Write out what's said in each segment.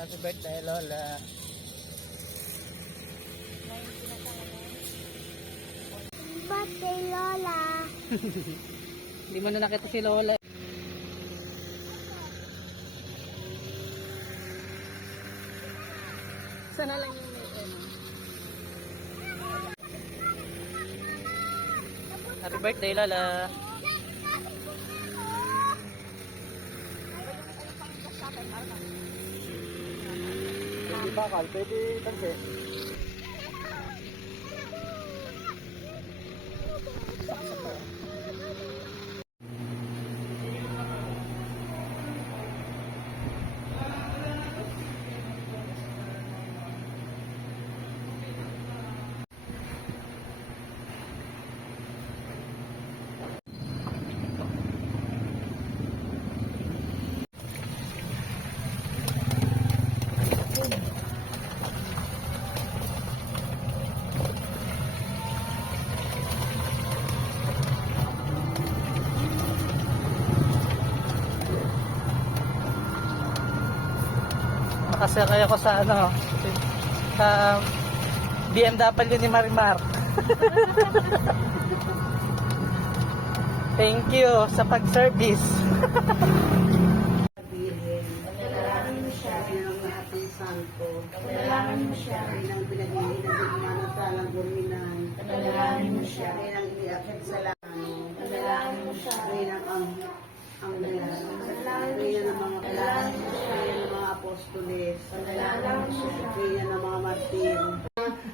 Happy birthday, Lola. Birthday, Lola. Hindi mo na nakita si Lola. Sana lang yung may ano. Happy birthday, Lola. Bahkan Nakasakay ako sa ano, sa BMW ni Marimar. Thank you sa pag-service. Kailangan mo siya ng ating santo. Kailangan mo siya ng pinaghihintay mo siya kaya ng mga martir.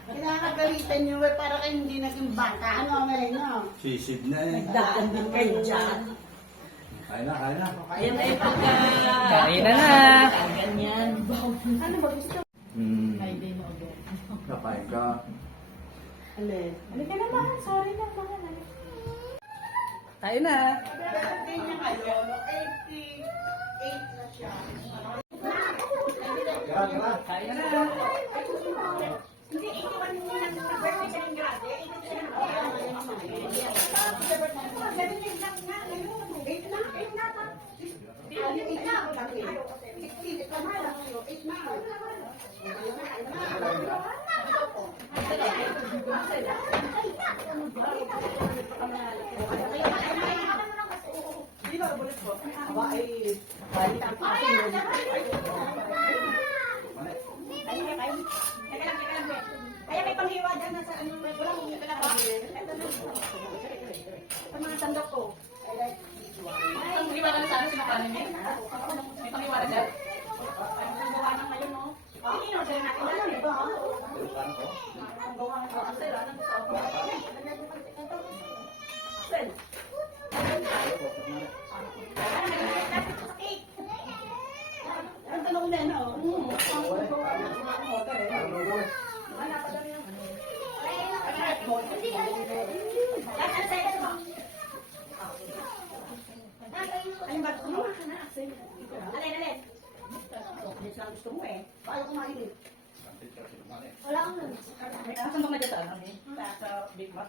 Kinakagalitan niyo eh, para kayo hindi naging bata. Ano ang galing niyo? Sisid na eh. Daan din kayo dyan. Kaya na, kaya na. Ayan ay pagka... Kain na na. Ganyan. Ano ba gusto? Hmm. Di mo agad. Kapain ka. Alin? Halika na mahal. Sorry na mahal. Kain na. Birthday niya ngayon, 88 na siya. Kain na na. Hindi, 81 mo lang sa birthday siya ng grade. 8 na, 8 na. Di, 8 na. 8 na. 8 na. Di ba, bulit po? Aba, ay, balik ang kasi yun. Kaya may panghiwa dyan na sa ano, may walang hindi ka na Mga tandok ko. Ang hiwa ka na sa akin, sinakanin niya. May panghiwa na dyan. Ang gawa na ngayon, no? Natin? Ang gawa na sa ano sa Sel. Ang tanong na, no? Hmm. Ang gawa na sa mga. Wala pa lang yung- Alin ba gusto mo? Alin, alin? Chocolate lang gusto mo eh. Paano kumain eh? Wala akong lang. Asan ba madya sa ano? Sa Big Mac?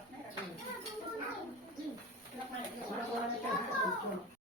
Wala ko lang